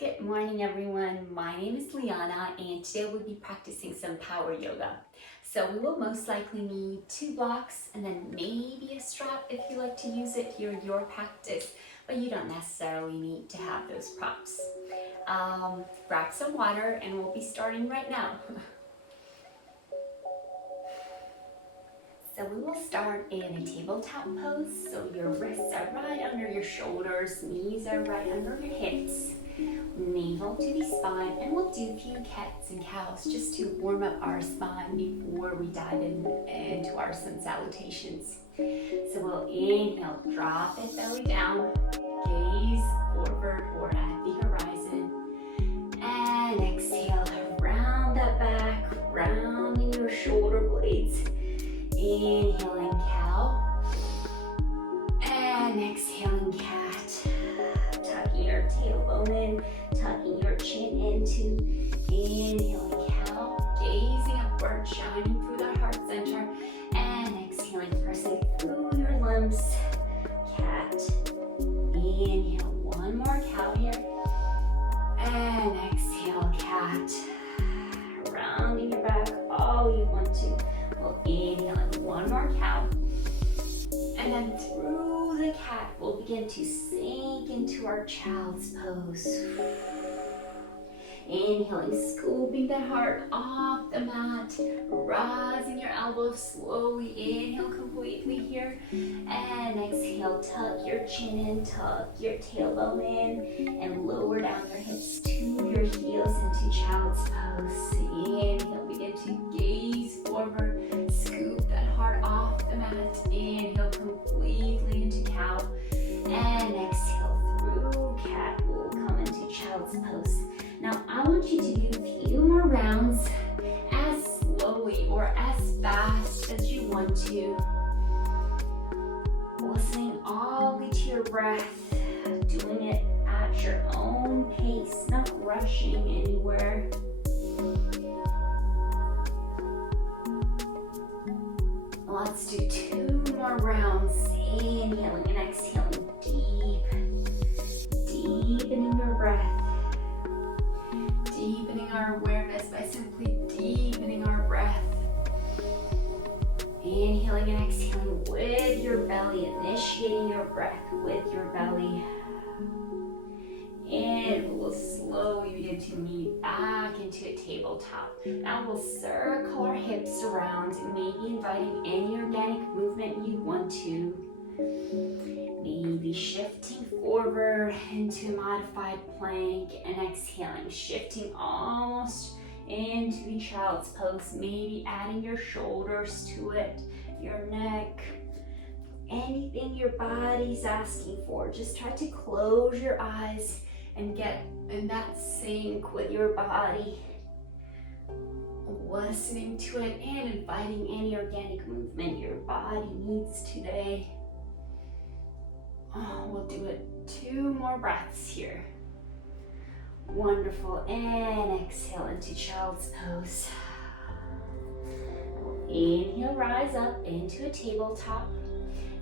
Good morning, everyone. My name is Liana, and today we'll be practicing some power yoga. So we will most likely need 2 blocks and then maybe a strap if you like to use it for your practice, but you don't necessarily need to have those props. Grab some water and we'll be starting right now. So we will start in a tabletop pose. So your wrists are right under your shoulders, knees are right under your hips. Navel to the spine, and we'll do a few cats and cows just to warm up our spine before we dive into our sun salutations. So we'll inhale, drop it belly down, gaze forward or at the horizon, and exhale, round that back, rounding your shoulder blades. Inhaling cow, and exhaling cat. Tucking your tailbone in, tucking your chin into. Inhaling cow, gazing upward, shining through the heart center. And exhaling, pressing through your limbs. Cat. Inhale, one more cow here. And exhale, cat. Rounding your back all you want to. We'll inhale, one more cow. And then through the cat, we'll begin to sink into our child's pose. Inhaling, scooping the heart off the mat, rising your elbows slowly. Inhale completely here. And exhale, tuck your chin in, tuck your tailbone in, and lower down your hips to your heels into child's pose. Inhale, begin to gaze forward, scoop that heart off the mat. Inhale completely into cow, and exhale through cat. We'll come into child's pose. Now I want you to do a few more rounds as slowly or as fast as you want to. Listening only to your breath, doing it at your own pace, not rushing anywhere. Let's do 2 more rounds. Inhaling and exhaling deep, deepening your breath. Deepening our awareness by simply deepening our breath. Inhaling and exhaling with your belly, initiating your breath with your belly. And we'll slowly begin to move back into a tabletop. Now we'll circle our hips around, maybe inviting any organic movement you want to. Maybe shifting forward into modified plank and exhaling, shifting almost into the child's pose, maybe adding your shoulders to it, your neck, anything your body's asking for. Just try to close your eyes and get in that sync with your body, listening to it and inviting any organic movement your body needs today. We'll do it 2 more breaths here. Wonderful. And exhale into child's pose. Inhale, rise up into a tabletop.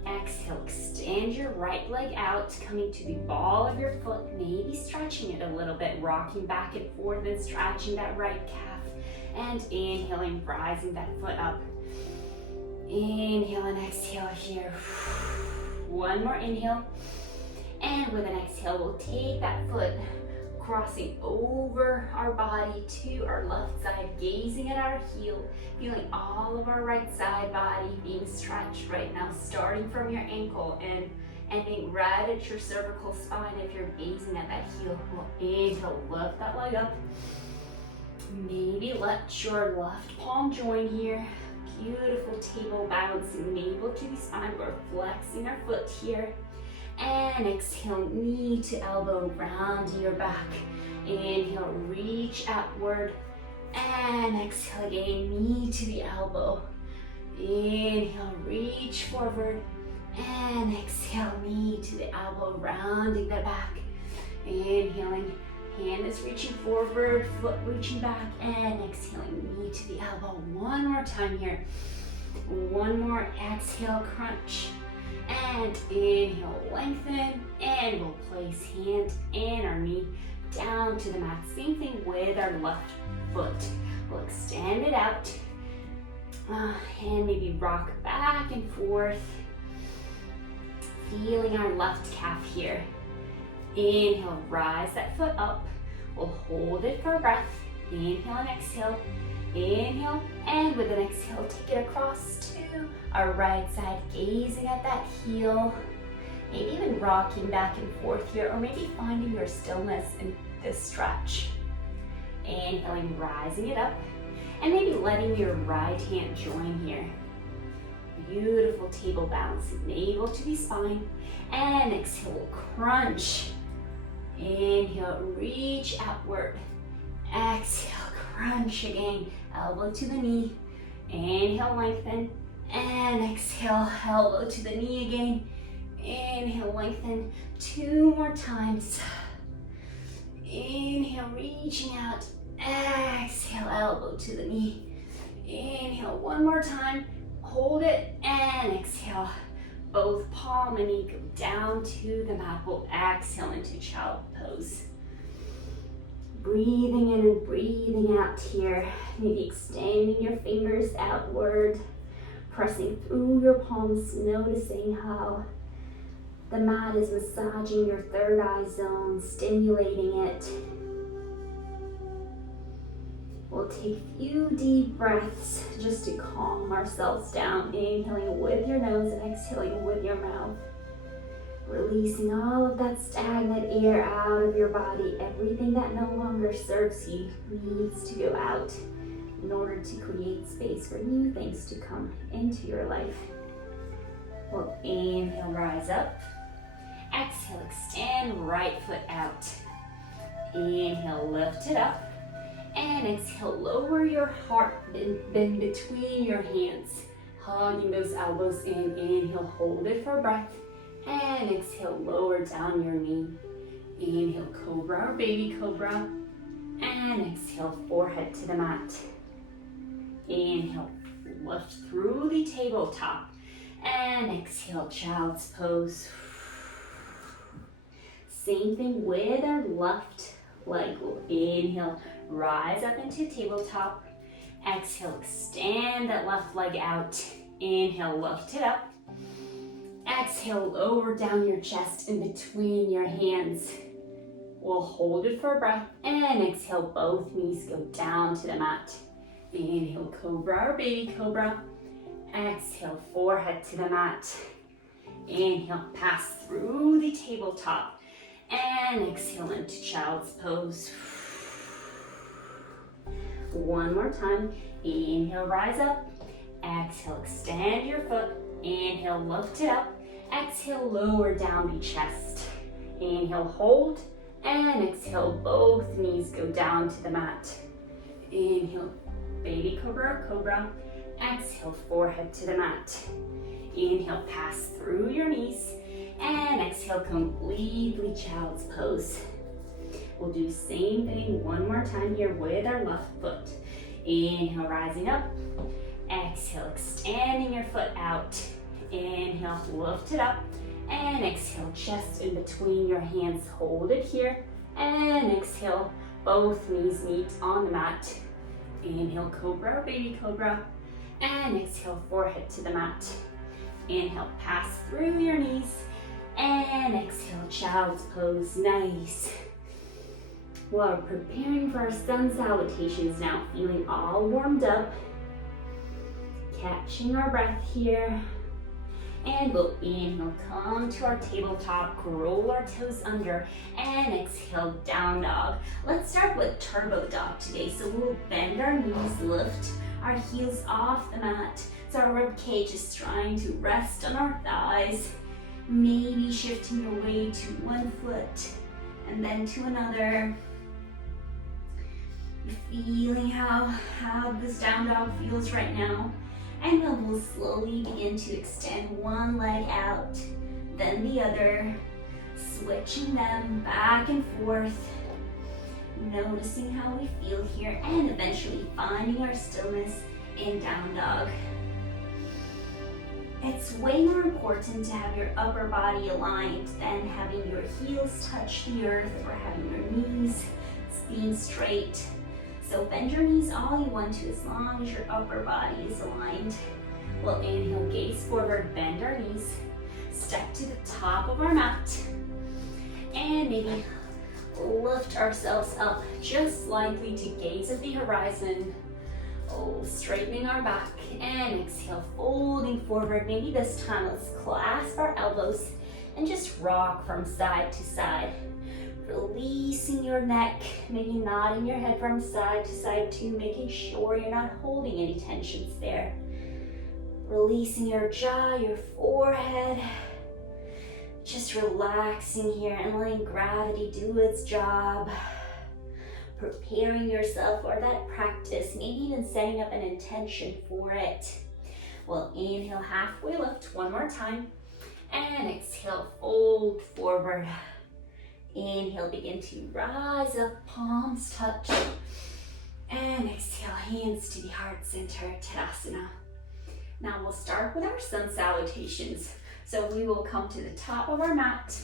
Exhale, extend your right leg out, coming to the ball of your foot, maybe stretching it a little bit, rocking back and forth and stretching that right calf. And inhaling, rising that foot up. Inhale and exhale here. 1 more inhale, and with an exhale, we'll take that foot, crossing over our body to our left side, gazing at our heel, feeling all of our right side body being stretched right now, starting from your ankle and ending right at your cervical spine if you're gazing at that heel. We'll inhale, lift that leg up. Maybe let your left palm join here. Beautiful table balancing, navel to the spine. We're flexing our foot here. And exhale, knee to elbow, rounding your back. Inhale, reach outward. And exhale again, knee to the elbow. Inhale, reach forward. And exhale, knee to the elbow, rounding the back. Inhaling, hand is reaching forward, foot reaching back, and exhaling, knee to the elbow. 1 more time here. 1 more exhale, crunch. And inhale, lengthen, and we'll place hand and our knee down to the mat. Same thing with our left foot. We'll extend it out and maybe rock back and forth, feeling our left calf here. Inhale, rise that foot up. We'll hold it for a breath. Inhale and exhale. Inhale, and with an exhale, take it across to our right side, gazing at that heel. Maybe even rocking back and forth here, or maybe finding your stillness in this stretch. Inhaling, rising it up, and maybe letting your right hand join here. Beautiful table balance, navel to the spine, and exhale, crunch. Inhale, reach outward. Exhale, crunch again, elbow to the knee. Inhale, lengthen, and exhale, elbow to the knee again. Inhale, lengthen, 2 more times. Inhale, reaching out. Exhale, elbow to the knee. Inhale, 1 more time. Hold it, and exhale. Both palm and knee go down to the mat. We'll exhale into child pose. Breathing in and breathing out here. Maybe extending your fingers outward, pressing through your palms, noticing how the mat is massaging your third eye zone, stimulating it. We'll take a few deep breaths just to calm ourselves down. Inhaling with your nose and exhaling with your mouth. Releasing all of that stagnant air out of your body. Everything that no longer serves you needs to go out in order to create space for new things to come into your life. We'll inhale, rise up. Exhale, extend right foot out. Inhale, lift it up. And exhale, lower your heart, bend between your hands. Hugging those elbows in. Inhale, hold it for breath. And exhale, lower down your knee. Inhale, cobra or baby cobra. And exhale, forehead to the mat. Inhale, lift through the tabletop. And exhale, child's pose. Same thing with our left leg. We'll inhale, rise up into tabletop. Exhale, extend that left leg out. Inhale, lift it up. Exhale, lower down your chest in between your hands. We'll hold it for a breath. And exhale, both knees go down to the mat. Inhale, cobra or baby cobra. Exhale, forehead to the mat. Inhale, pass through the tabletop. And exhale into child's pose. 1 more time. Inhale, rise up. Exhale, extend your foot. Inhale, lift it up. Exhale, lower down the chest. Inhale, hold. And exhale, both knees go down to the mat. Inhale, baby cobra or cobra. Exhale, forehead to the mat. Inhale, pass through your knees. And exhale, completely child's pose. We'll do the same thing 1 more time here with our left foot. Inhale, rising up. Exhale, extending your foot out. Inhale, lift it up. And exhale, chest in between your hands. Hold it here. And exhale, both knees meet on the mat. Inhale, cobra or baby cobra. And exhale, forehead to the mat. Inhale, pass through your knees. And exhale, child's pose. Nice. We're preparing for our sun salutations now. Feeling all warmed up. Catching our breath here. And we'll inhale, come to our tabletop, roll our toes under, and exhale, down dog. Let's start with turbo dog today. So we'll bend our knees, lift our heels off the mat. So our rib cage is trying to rest on our thighs. Maybe shifting your weight to one foot and then to another. Feeling how this down dog feels right now. And then we'll slowly begin to extend one leg out, then the other, switching them back and forth, noticing how we feel here, and eventually finding our stillness in down dog. It's way more important to have your upper body aligned than having your heels touch the earth or having your knees being straight. So bend your knees all you want to as long as your upper body is aligned. We'll inhale, gaze forward, bend our knees, step to the top of our mat, and maybe lift ourselves up just slightly to gaze at the horizon. Oh, straightening our back, and exhale, folding forward. Maybe this time let's clasp our elbows and just rock from side to side. Releasing your neck, maybe nodding your head from side to side too, making sure you're not holding any tensions there. Releasing your jaw, your forehead. Just relaxing here and letting gravity do its job. Preparing yourself for that practice, maybe even setting up an intention for it. We'll inhale, halfway lift one more time, and exhale, fold forward. Inhale, begin to rise up, palms touch, and exhale, hands to the heart center, Tadasana. Now we'll start with our sun salutations. So we will come to the top of our mat.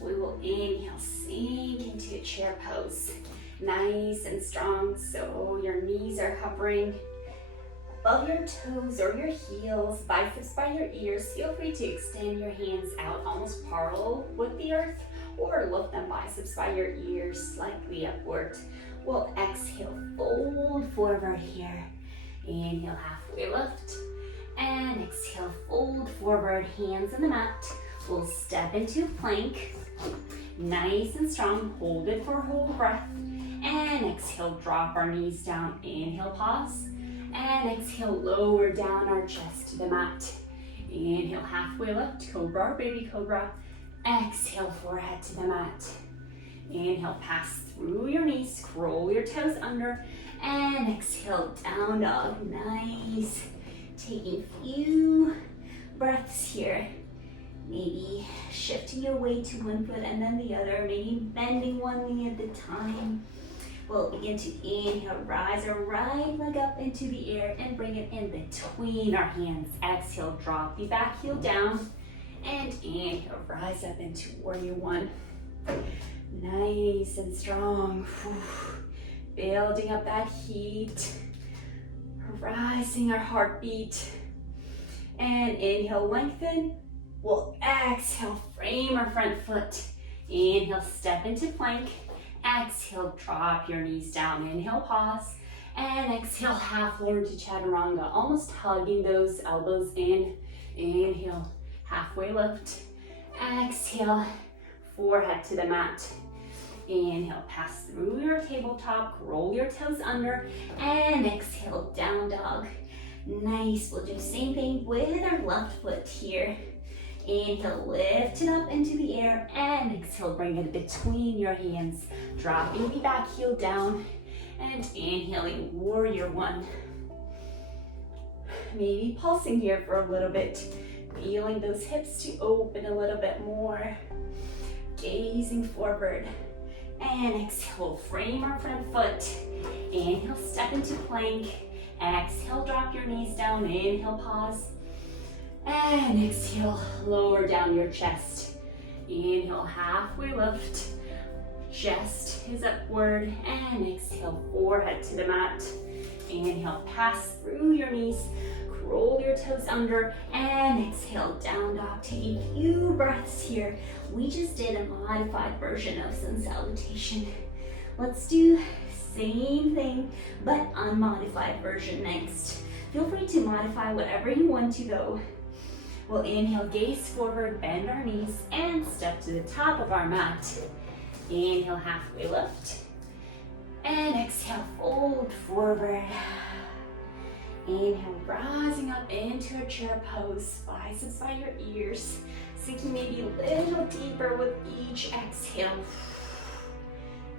We will inhale, sink into a chair pose. Nice and strong, so your knees are hovering above your toes or your heels, biceps by your ears. Feel free to extend your hands out almost parallel with the earth, or lift them biceps by your ears slightly upward. We'll exhale, fold forward here. Inhale, halfway lift, and exhale, fold forward, hands on the mat. We'll step into plank, nice and strong. Hold it for a whole breath. And exhale, drop our knees down. Inhale, pause. And exhale, lower down our chest to the mat. Inhale, halfway lift, cobra or baby cobra. Exhale, forehead to the mat. Inhale, pass through your knees, scroll your toes under. And exhale, down dog, nice. Taking a few breaths here. Maybe shifting your weight to one foot and then the other. Maybe bending one knee at a time. We'll begin to inhale, rise our right leg up into the air and bring it in between our hands. Exhale, drop the back heel down. And inhale, rise up into warrior one. Nice and strong. Building up that heat. Rising our heartbeat. And inhale, lengthen. We'll exhale, frame our front foot. Inhale, step into plank. Exhale, drop your knees down. Inhale, pause. And exhale, half lower to chaturanga, almost hugging those elbows in. Inhale, halfway lift. Exhale, forehead to the mat. Inhale, pass through your tabletop, roll your toes under, and exhale, down dog. Nice, we'll do the same thing with our left foot here. Inhale, lift it up into the air, and exhale, bring it between your hands. Dropping the back heel down, and inhaling, warrior one. Maybe pulsing here for a little bit, feeling those hips to open a little bit more. Gazing forward, and exhale, frame our front foot. Inhale, step into plank. Exhale, drop your knees down. Inhale, pause. And exhale, lower down your chest. Inhale, halfway lift. Chest is upward. And exhale, forehead to the mat. Inhale, pass through your knees. Roll your toes under. And exhale, down dog. Take a few breaths here. We just did a modified version of sun salutation. Let's do same thing, but unmodified version next. Feel free to modify whatever you want to though. We'll inhale, gaze forward, bend our knees, and step to the top of our mat. Inhale, halfway lift. And exhale, fold forward. Inhale, rising up into a chair pose, biceps by your ears. Sinking maybe a little deeper with each exhale.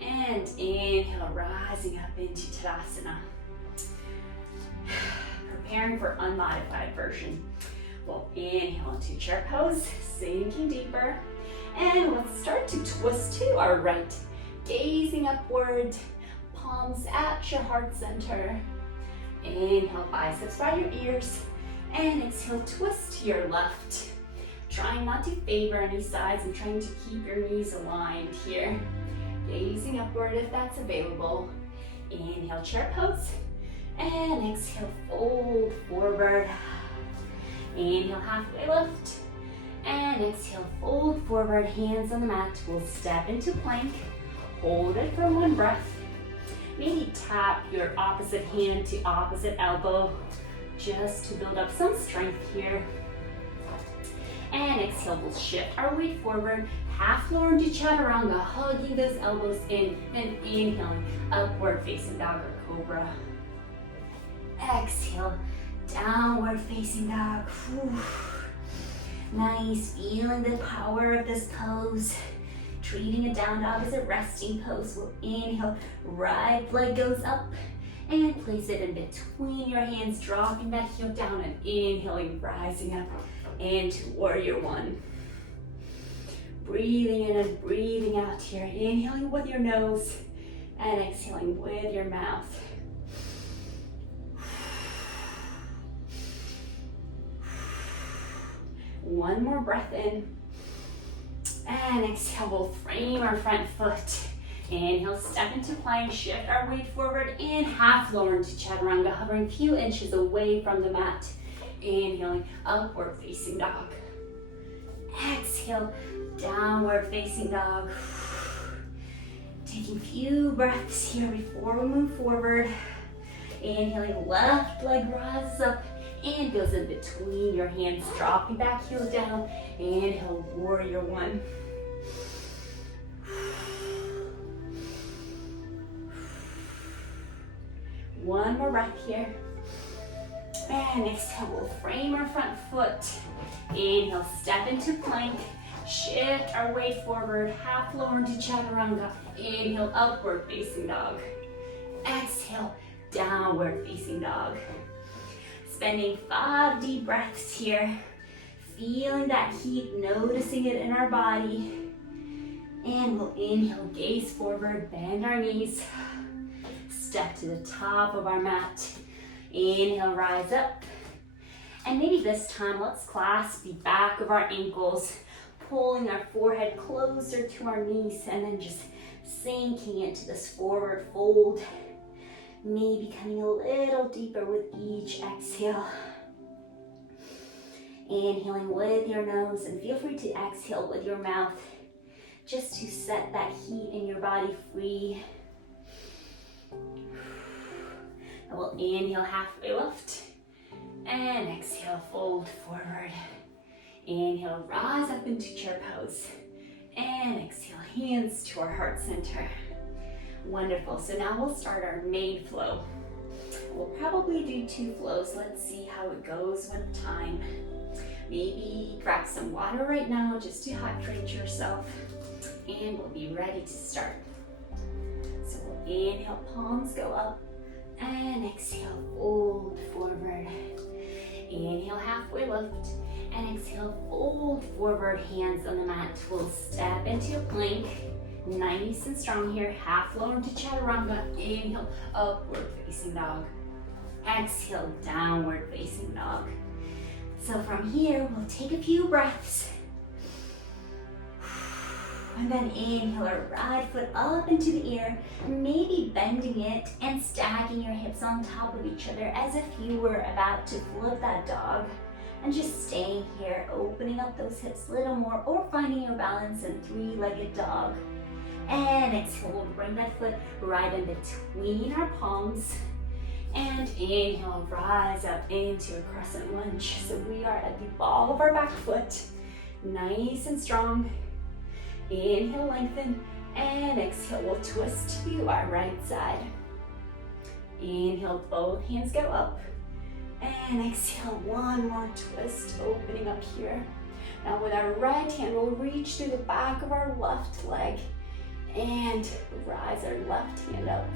And inhale, rising up into Tadasana. Preparing for unmodified version. We'll inhale into chair pose, sinking deeper. And let's start to twist to our right. Gazing upward, palms at your heart center. Inhale, biceps by your ears. And exhale, twist to your left. Trying not to favor any sides and trying to keep your knees aligned here. Gazing upward if that's available. Inhale, chair pose. And exhale, fold forward. Inhale, halfway lift. And exhale, fold forward, hands on the mat. We'll step into plank. Hold it for one breath. Maybe tap your opposite hand to opposite elbow just to build up some strength here. And exhale, we'll shift our weight forward. Half lower into chaturanga, hugging those elbows in and inhaling, upward facing dog or cobra. Exhale, downward facing dog. Whew. Nice, feeling the power of this pose. Treating a down dog as a resting pose. We'll inhale, right leg goes up and place it in between your hands, dropping that heel down and inhaling, rising up into warrior one. Breathing in and breathing out here. Inhaling with your nose and exhaling with your mouth. One more breath in. And exhale, we'll frame our front foot. Inhale, step into plank, shift our weight forward and half lower into chaturanga, hovering a few inches away from the mat. Inhaling, upward facing dog. Exhale, downward facing dog. Taking a few breaths here before we move forward. Inhaling, left leg rises up and goes in between your hands, dropping back heel down. Inhale, warrior one. One more breath here. And exhale, we'll frame our front foot. Inhale, step into plank. Shift our weight forward, half lower into chaturanga. Inhale, upward facing dog. Exhale, downward facing dog. Spending 5 deep breaths here. Feeling that heat, noticing it in our body. And we'll inhale, gaze forward, bend our knees. Step to the top of our mat. Inhale, rise up. And maybe this time, let's clasp the back of our ankles, pulling our forehead closer to our knees, and then just sinking into this forward fold. Maybe coming a little deeper with each exhale. Inhaling with your nose, and feel free to exhale with your mouth, just to set that heat in your body free. And we'll inhale, halfway lift, and exhale, fold forward. Inhale, rise up into chair pose, and exhale, hands to our heart center. Wonderful, so now we'll start our main flow. We'll probably do 2 flows. Let's see how it goes with time. Maybe grab some water right now just to hydrate yourself, and we'll be ready to start. So we'll inhale, palms go up, and exhale, fold forward. Inhale, halfway lift, and exhale, fold forward, hands on the mat. We'll step into a plank, nice and strong here, half lower into chaturanga. Inhale, upward facing dog. Exhale, downward facing dog. So from here, we'll take a few breaths. And then inhale our right foot up into the air, maybe bending it and stacking your hips on top of each other as if you were about to flip that dog. And just staying here, opening up those hips a little more, or finding your balance in 3-legged dog. And exhale, we'll bring that foot right in between our palms. And inhale, rise up into a crescent lunge. So we are at the ball of our back foot, nice and strong. Inhale, lengthen, and exhale, we'll twist to our right side. Inhale, both hands go up, and exhale, one more twist, opening up here. Now with our right hand, we'll reach through the back of our left leg, and rise our left hand up.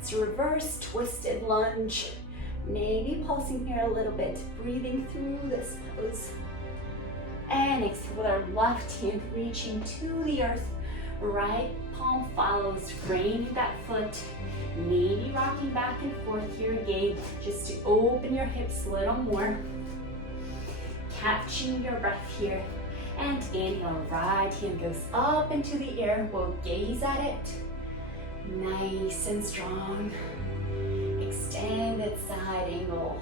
It's a reverse twisted lunge. Maybe pulsing here a little bit, breathing through this pose. And exhale with our left hand reaching to the earth, Right palm follows, framing that foot. Maybe rocking back and forth here again, just to open your hips a little more. Catching your breath here. And inhale, right hand goes up into the air. We'll gaze at it. Nice and strong. Extended side angle.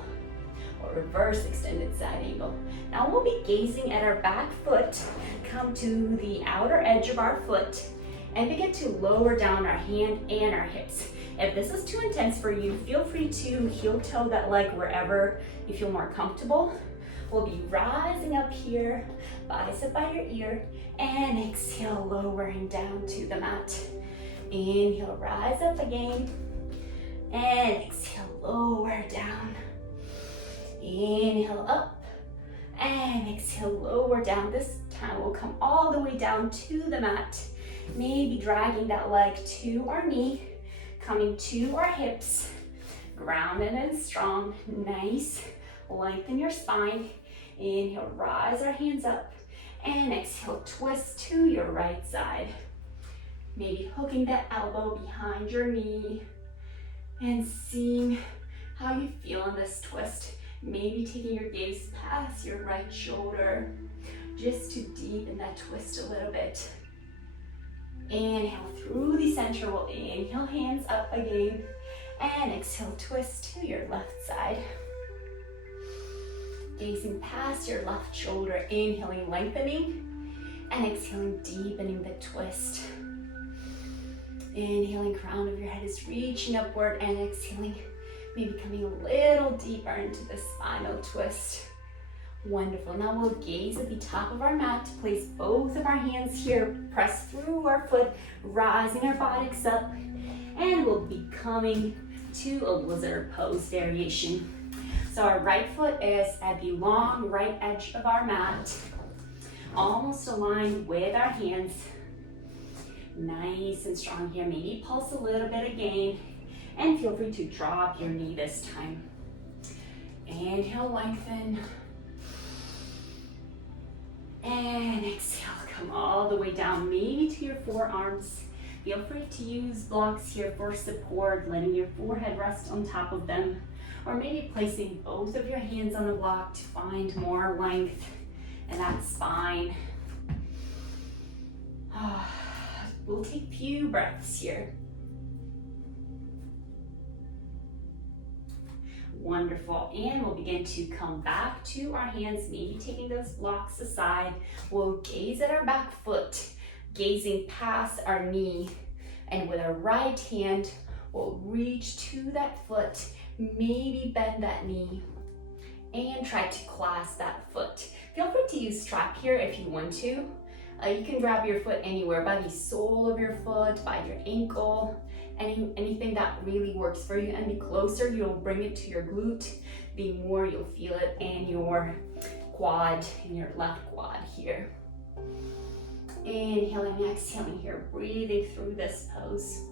Or reverse extended side angle. Now we'll be gazing at our back foot. Come to the outer edge of our foot and begin to lower down our hand and our hips. If this is too intense for you, feel free to heel toe that leg wherever you feel more comfortable. We'll be rising up here, bicep by your ear, and exhale, lowering down to the mat. Inhale, rise up again, and exhale, lower down. Inhale up, and exhale, lower down. This time we'll come all the way down to the mat. Maybe dragging that leg to our knee, coming to our hips, grounded and strong, nice. Lengthen your spine. Inhale, rise our hands up, and exhale, twist to your right side. Maybe hooking that elbow behind your knee and seeing how you feel in this twist. Maybe taking your gaze past your right shoulder just to deepen that twist a little bit. Inhale through the center. We'll inhale, hands up again, and exhale, twist to your left side. Gazing past your left shoulder, inhaling, lengthening, and exhaling, deepening the twist. Inhaling, crown of your head is reaching upward, and exhaling, maybe coming a little deeper into the spinal twist. Wonderful. Now we'll gaze at the top of our mat, place both of our hands here, press through our foot, rising our buttocks up, and we'll be coming to a lizard pose variation. So our right foot is at the long right edge of our mat, almost aligned with our hands. Nice and strong here. Maybe pulse a little bit again, and feel free to drop your knee this time. Inhale, lengthen. And exhale, come all the way down, maybe to your forearms. Feel free to use blocks here for support, letting your forehead rest on top of them, or maybe placing both of your hands on the block to find more length in that spine. We'll take a few breaths here. Wonderful, and we'll begin to come back to our hands, maybe taking those blocks aside. We'll gaze at our back foot, gazing past our knee, and with our right hand, we'll reach to that foot, maybe bend that knee, and try to clasp that foot. Feel free to use strap here if you want to. You can grab your foot anywhere, by the sole of your foot, by your ankle, anything that really works for you. And the closer you'll bring it to your glute, the more you'll feel it in your quad, in your left quad here. Inhaling and exhaling here, breathing through this pose.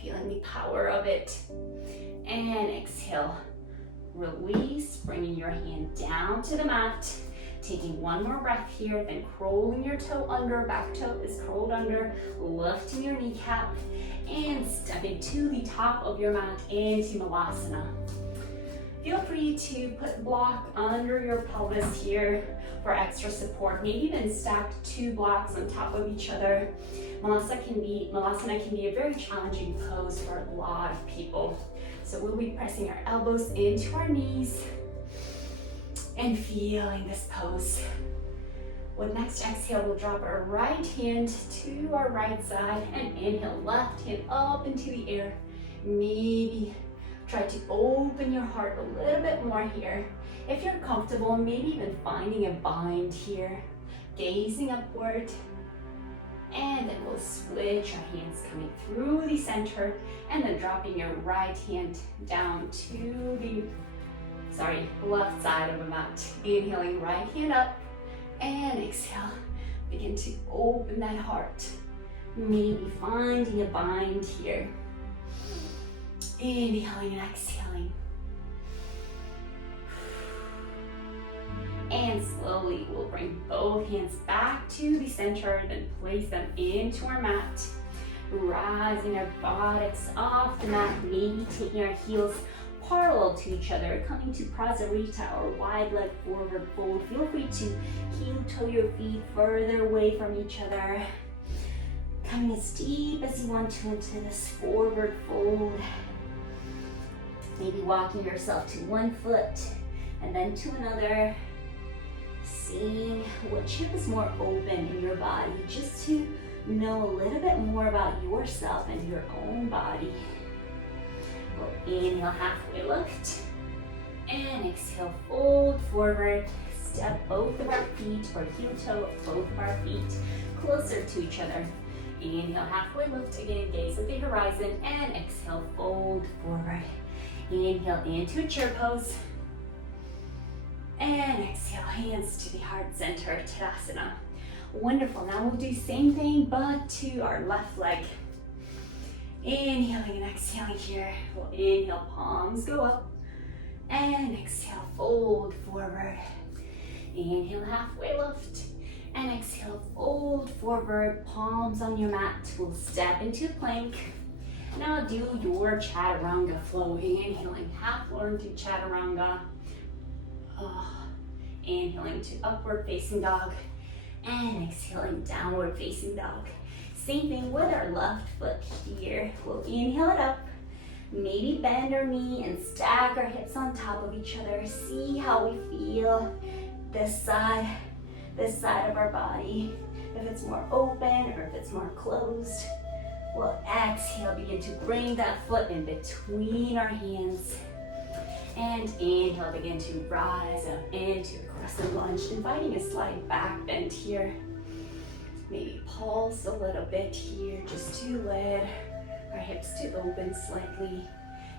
Feeling the power of it. And exhale, release, bringing your hand down to the mat. Taking one more breath here, then curling your toe under, back toe is curled under, lifting your kneecap, and stepping to the top of your mat into Malasana. Feel free to put block under your pelvis here for extra support. Maybe even stack two blocks on top of each other. Malasana can be a very challenging pose for a lot of people. So we'll be pressing our elbows into our knees and feeling this pose. With next exhale, we'll drop our right hand to our right side and inhale, left hand up into the air. Maybe try to open your heart a little bit more here. If you're comfortable, maybe even finding a bind here, gazing upward. And then we'll switch our hands, coming through the center and then dropping your right hand down to the left side of the mat. Inhaling, right hand up, and exhale. Begin to open that heart. Maybe finding a bind here. Inhaling and exhaling. And slowly we'll bring both hands back to the center, then place them into our mat. Rising our buttocks off the mat, maybe taking our heels parallel to each other, coming to Prasarita or wide leg forward fold. Feel free to heel toe your feet further away from each other. Coming as deep as you want to into this forward fold. Maybe walking yourself to one foot and then to another. Seeing which hip is more open in your body, just to know a little bit more about yourself and your own body. We'll inhale, halfway lift, and exhale, fold forward. Step both of our feet or heel toe both of our feet closer to each other. Inhale, halfway lift, again, gaze at the horizon, and exhale, fold forward. Inhale into a chair pose. And exhale, hands to the heart center, Tadasana. Wonderful, now we'll do same thing, but to our left leg. Inhaling and exhaling here. We'll inhale, palms go up. And exhale, fold forward. Inhale, halfway lift. And exhale, fold forward, palms on your mat. We'll step into plank. Now do your chaturanga flow. Inhaling, half learn to chaturanga. Inhaling to upward facing dog. And exhaling, downward facing dog. Same thing with our left foot here. We'll inhale it up. Maybe bend our knee and stack our hips on top of each other. See how we feel this side of our body. If it's more open or if it's more closed. We'll exhale, begin to bring that foot in between our hands. And inhale, begin to rise up into a crescent lunge, inviting a slight back bend here. Maybe pulse a little bit here, just to let our hips to open slightly.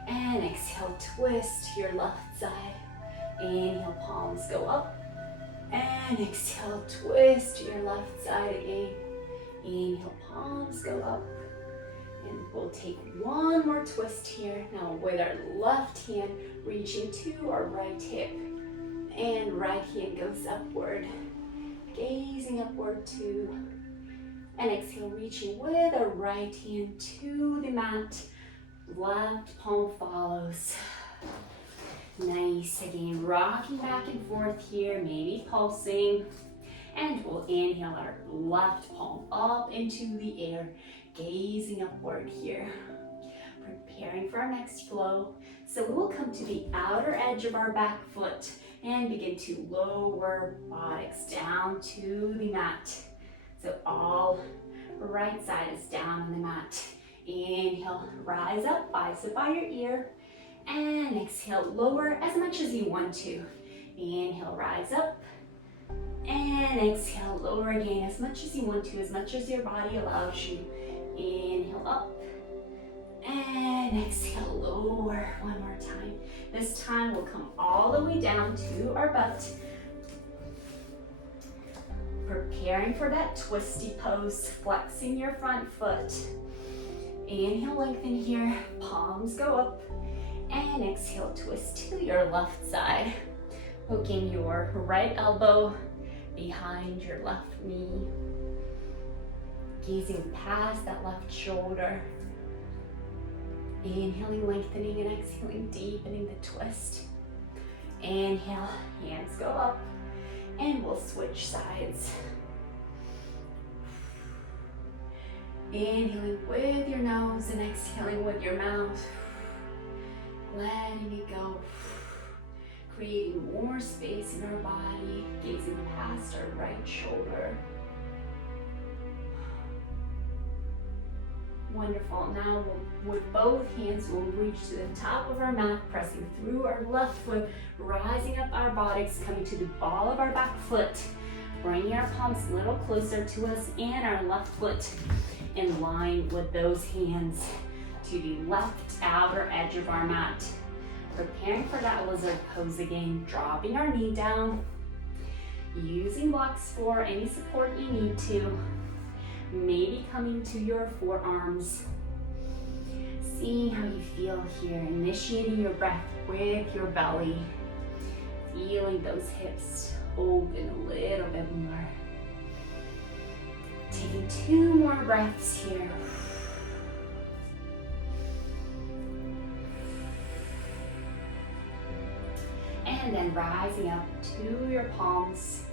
And exhale, twist to your left side. Inhale, palms go up. And exhale, twist to your left side again. Inhale, palms go up. And we'll take one more twist here. Now with our left hand reaching to our right hip. And right hand goes upward. Gazing upward too. And exhale, reaching with our right hand to the mat. Left palm follows. Nice, again, rocking back and forth here, maybe pulsing. And we'll inhale our left palm up into the air, gazing upward here. Preparing for our next flow. So we will come to the outer edge of our back foot and begin to lower buttocks down to the mat. So all right side is down on the mat. Inhale, rise up, bicep by your ear. And exhale, lower as much as you want to. Inhale, rise up. And exhale, lower again as much as you want to, as much as your body allows you. Inhale up. And exhale, lower one more time. This time we'll come all the way down to our butt. Preparing for that twisty pose, flexing your front foot. Inhale, lengthen here, palms go up. And exhale, twist to your left side. Hooking your right elbow behind your left knee. Gazing past that left shoulder. Inhaling, lengthening, and exhaling, deepening the twist. Inhale, hands go up. And we'll switch sides. Inhaling with your nose and exhaling with your mouth. Letting it go. Creating more space in our body. Gazing past our right shoulder. Wonderful. Now with both hands, we'll reach to the top of our mat, pressing through our left foot, rising up our buttocks, coming to the ball of our back foot, bringing our palms a little closer to us and our left foot in line with those hands to the left outer edge of our mat. Preparing for that lizard pose again, dropping our knee down, using blocks for any support you need to. Maybe coming to your forearms. Seeing how you feel here, initiating your breath with your belly. Feeling those hips open a little bit more. Taking 2 more breaths here. And then rising up to your palms,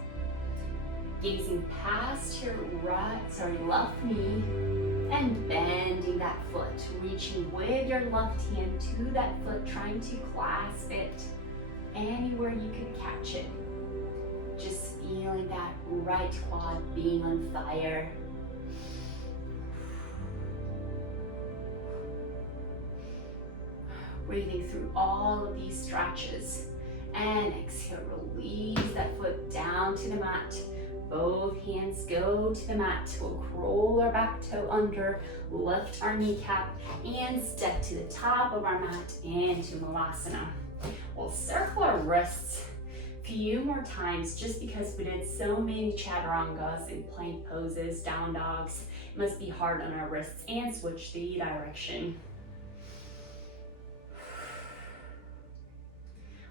gazing past your left knee, and bending that foot, reaching with your left hand to that foot, trying to clasp it anywhere you can catch it. Just feeling that right quad being on fire. Breathing through all of these stretches. And exhale, release that foot down to the mat. Both hands go to the mat. We'll roll our back toe under, lift our kneecap, and step to the top of our mat into Malasana. We'll circle our wrists a few more times just because we did so many chaturangas and plank poses, down dogs. It must be hard on our wrists, and switch the direction.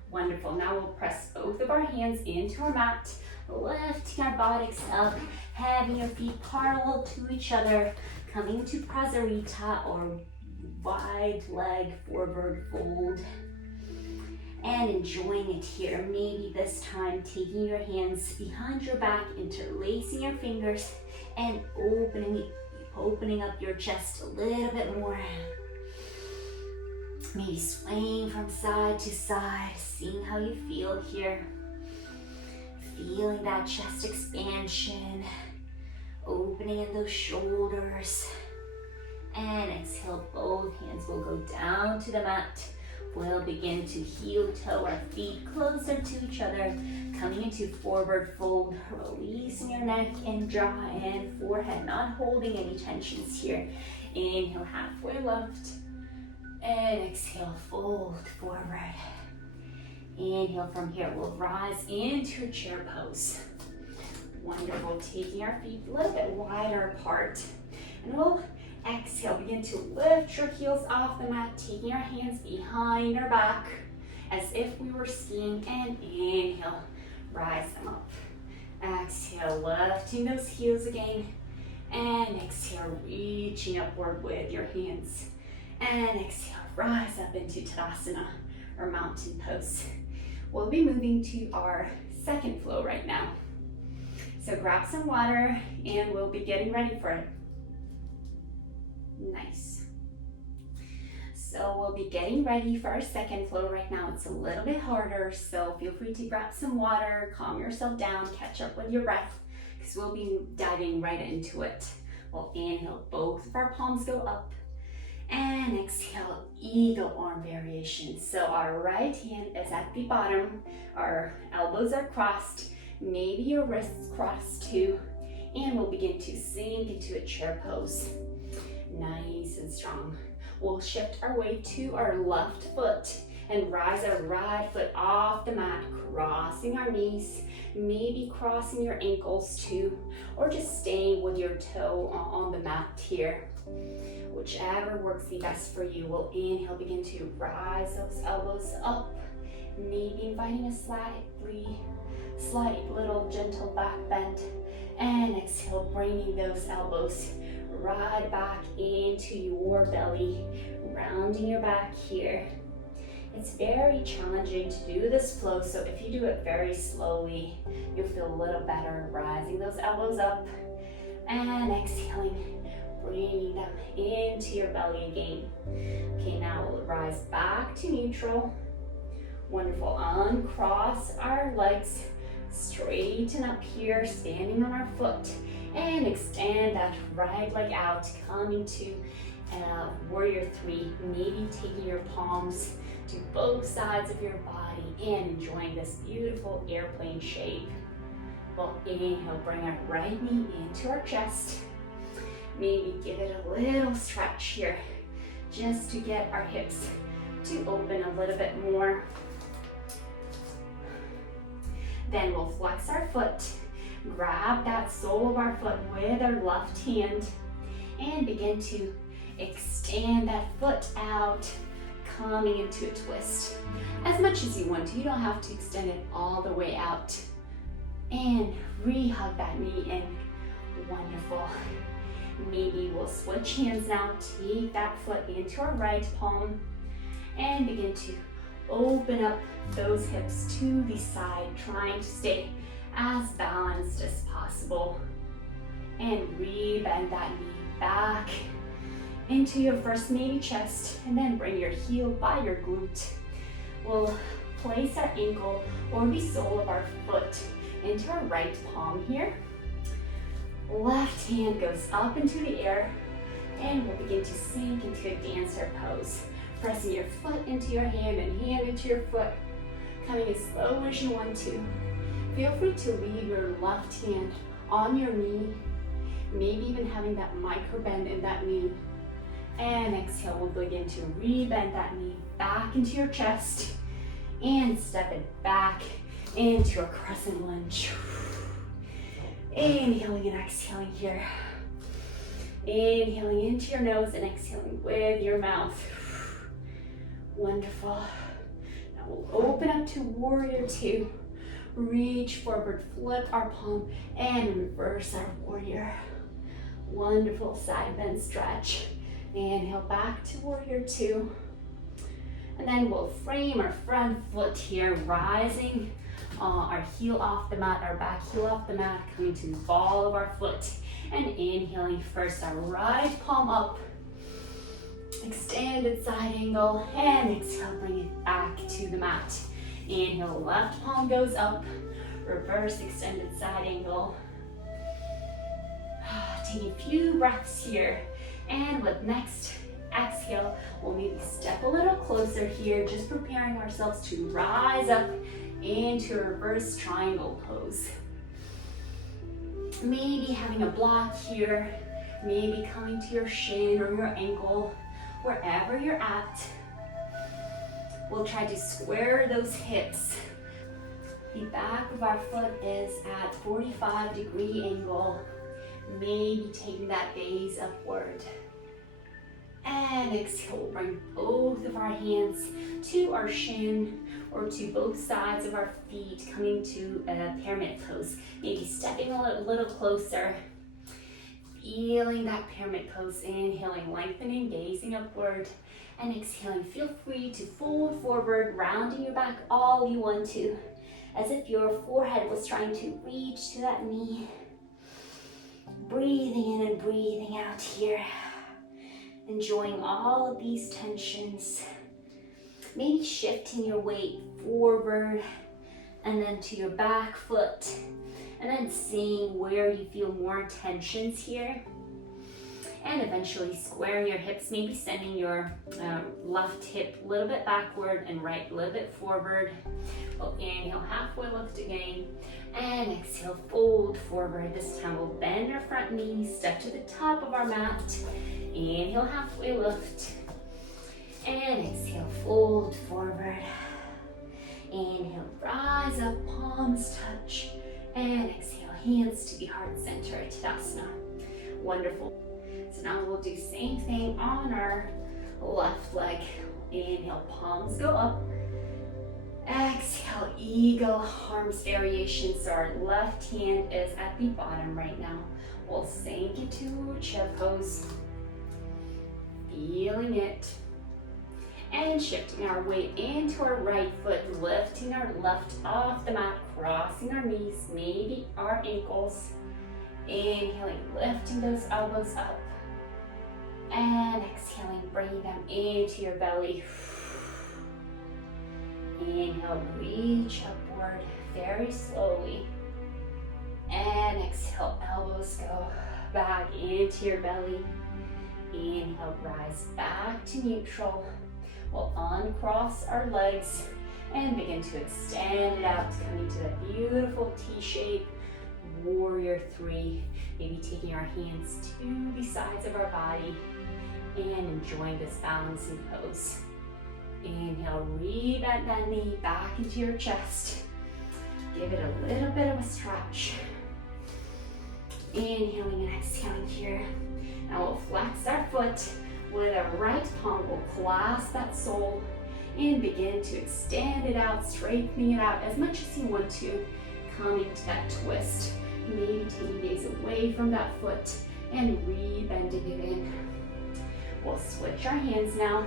Wonderful. Now we'll press both of our hands into our mat, lifting our buttocks up, having your feet parallel to each other, coming to Prasarita or wide leg forward fold, and enjoying it here. Maybe this time taking your hands behind your back, interlacing your fingers, and opening up your chest a little bit more. Maybe swaying from side to side, seeing how you feel here. Feeling that chest expansion, opening in those shoulders. And exhale, both hands will go down to the mat. We'll begin to heel toe our feet closer to each other, coming into forward fold, releasing your neck and jaw and forehead, not holding any tensions here. Inhale, halfway lift. And exhale, fold forward. Inhale from here, we'll rise into a chair pose. Wonderful, taking our feet a little bit wider apart. And we'll exhale, begin to lift your heels off the mat, taking our hands behind our back as if we were skiing. And inhale, rise them up. Exhale, lifting those heels again. And exhale, reaching upward with your hands. And exhale, rise up into Tadasana or mountain pose. We'll be moving to our second flow right now. So grab some water and we'll be getting ready for it. Nice. So we'll be getting ready for our second flow right now. It's a little bit harder, so feel free to grab some water, calm yourself down, catch up with your breath, because we'll be diving right into it. We'll inhale, both of our palms go up. And exhale, eagle arm variation. So our right hand is at the bottom, our elbows are crossed, maybe your wrists crossed too, and we'll begin to sink into a chair pose. Nice and strong. We'll shift our way to our left foot and rise our right foot off the mat, crossing our knees, maybe crossing your ankles too, or just staying with your toe on the mat here. Whichever works the best for you. We'll inhale, begin to rise those elbows up, maybe inviting a slight little gentle back bend, and exhale, bringing those elbows right back into your belly, rounding your back here. It's very challenging to do this flow, so if you do it very slowly, you'll feel a little better. Rising those elbows up and exhaling, bringing them into your belly again. Okay, now we'll rise back to neutral. Wonderful. Uncross our legs, straighten up here, standing on our foot, and extend that right leg out, coming to warrior three, maybe taking your palms to both sides of your body and enjoying this beautiful airplane shape. We'll inhale, bring our right knee into our chest. Maybe give it a little stretch here, just to get our hips to open a little bit more. Then we'll flex our foot, grab that sole of our foot with our left hand, and begin to extend that foot out, coming into a twist. As much as you want to, you don't have to extend it all the way out. And re-hug that knee in. Wonderful. Maybe we'll switch hands now. Take that foot into our right palm and begin to open up those hips to the side, trying to stay as balanced as possible. And re-bend that knee back into your first maybe chest, and then bring your heel by your glute. We'll place our ankle or the sole of our foot into our right palm here. Left hand goes up into the air, and we'll begin to sink into a dancer pose. Pressing your foot into your hand and hand into your foot, coming as slow as you want to. Feel free to leave your left hand on your knee, maybe even having that micro bend in that knee. And exhale, we'll begin to re-bend that knee back into your chest and step it back into a crescent lunge. Inhaling and exhaling here. Inhaling into your nose and exhaling with your mouth. Wonderful. Now we'll open up to warrior two. Reach forward, flip our palm, and reverse our warrior. Wonderful side bend stretch. Inhale back to warrior two. And then we'll frame our front foot here, rising our heel off the mat, our back heel off the mat, coming to the ball of our foot. And inhaling first our right palm up, extended side angle, and exhale, bring it back to the mat. Inhale, left palm goes up, reverse extended side angle. Take a few breaths here. And with next exhale, we'll maybe step a little closer here, just preparing ourselves to rise up into a reverse triangle pose. Maybe having a block here, maybe coming to your shin or your ankle, wherever you're at. We'll try to square those hips. The back of our foot is at 45-degree angle. Maybe taking that gaze upward. And exhale, we'll bring both of our hands to our shin or to both sides of our feet, coming to a pyramid pose. Maybe stepping a little closer. Feeling that pyramid pose, inhaling, lengthening, gazing upward. And exhaling, feel free to fold forward, rounding your back all you want to, as if your forehead was trying to reach to that knee. Breathing in and breathing out here. Enjoying all of these tensions. Maybe shifting your weight forward and then to your back foot. And then seeing where you feel more tensions here. And eventually squaring your hips, maybe sending your left hip a little bit backward and right a little bit forward. We'll inhale, halfway lift again. And exhale, fold forward. This time we'll bend our front knee, step to the top of our mat. Inhale, halfway lift. And exhale, fold forward. Inhale, rise up, palms touch. And exhale, hands to the heart center, Tadasana. Wonderful. So now we'll do same thing on our left leg. Inhale, palms go up. Exhale, eagle arms variation. So our left hand is at the bottom right now. We'll sink into chair pose. Feeling it. And shifting our weight into our right foot, lifting our left off the mat, crossing our knees, maybe our ankles. Inhaling, lifting those elbows up. And exhaling, bringing them into your belly. Inhale, reach upward very slowly. And exhale, elbows go back into your belly. Inhale, rise back to neutral. We'll uncross our legs and begin to extend it out, coming to that beautiful T shape. Warrior three. Maybe taking our hands to the sides of our body and enjoying this balancing pose. Inhale, re-bend that knee back into your chest. Give it a little bit of a stretch. Inhaling and exhaling here. Now we'll flex our foot with our right palm. We'll clasp that sole and begin to extend it out, straightening it out as much as you want to. coming to that twist. Maybe taking gaze away from that foot and re-bending it in. We'll switch our hands now,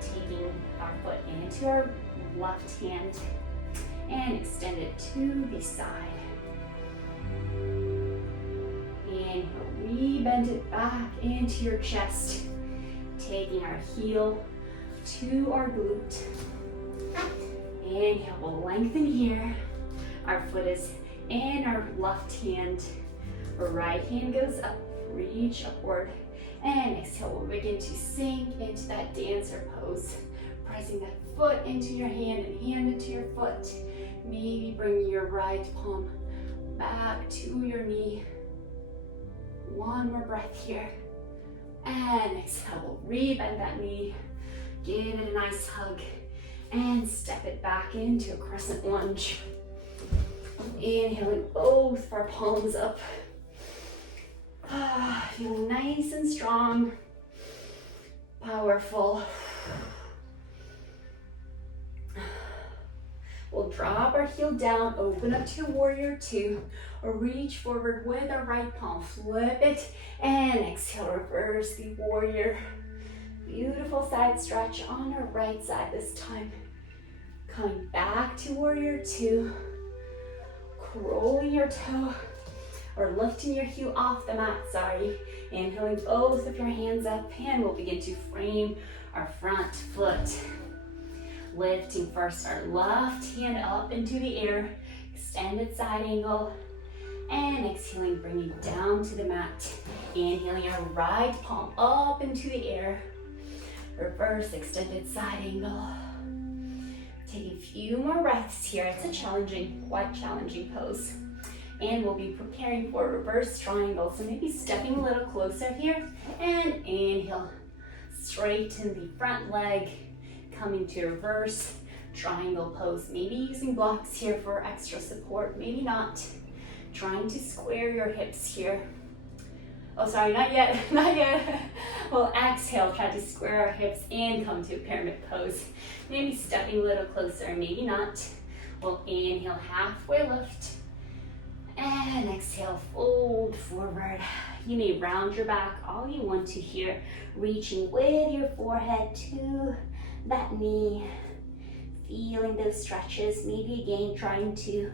taking our foot into our left hand and extend it to the side. And re-bend it back into your chest, taking our heel to our glute. Inhale, we'll lengthen here. Our foot is in our left hand. Our right hand goes up, reach upward. And exhale, we'll begin to sink into that dancer pose. Pressing that foot into your hand and hand into your foot. Maybe bring your right palm back to your knee. One more breath here. And exhale, we'll re-bend that knee. Give it a nice hug. And step it back into a crescent lunge. Inhaling both of our palms up. Feeling nice and strong. Powerful. We'll drop our heel down, open up to warrior two, or reach forward with our right palm, flip it, and exhale, reverse the warrior. Beautiful side stretch on our right side this time. Coming back to warrior two, rolling your toe, or lifting your heel off the mat, Inhaling both of your hands up, and we'll begin to frame our front foot. Lifting first our left hand up into the air, extended side angle, and exhaling, bringing down to the mat. Inhaling our right palm up into the air, reverse extended side angle. Taking a few more breaths here. It's a quite challenging pose. And we'll be preparing for reverse triangle. So maybe stepping a little closer here, and inhale, straighten the front leg. Coming to reverse triangle pose. Maybe using blocks here for extra support, maybe not. Trying to square your hips here. Oh, sorry, not yet, not yet. We'll exhale, try to square our hips and come to a pyramid pose. Maybe stepping a little closer, maybe not. We'll inhale, halfway lift. And exhale, fold forward. You may round your back all you want to here, reaching with your forehead to that knee, feeling those stretches. Maybe again trying to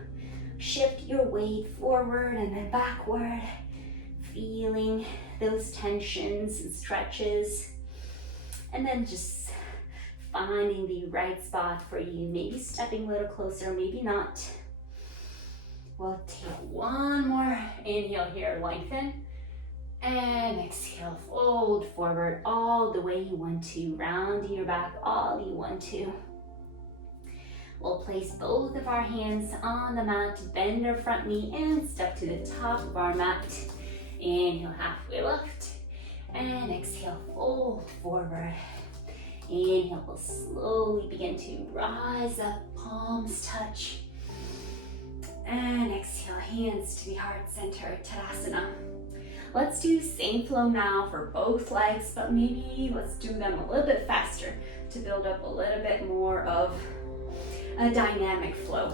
shift your weight forward and then backward, feeling those tensions and stretches, and then just finding the right spot for you. Maybe stepping a little closer, maybe not. We'll take one more inhale here, lengthen. And exhale, fold forward all the way you want to, rounding your back all you want to. We'll place both of our hands on the mat, bend our front knee and step to the top of our mat. Inhale, halfway lift, and exhale, fold forward. Inhale, we'll slowly begin to rise up, palms touch. And exhale, hands to the heart center, Tadasana. Let's do same flow now for both legs, but maybe let's do them a little bit faster to build up a little bit more of a dynamic flow.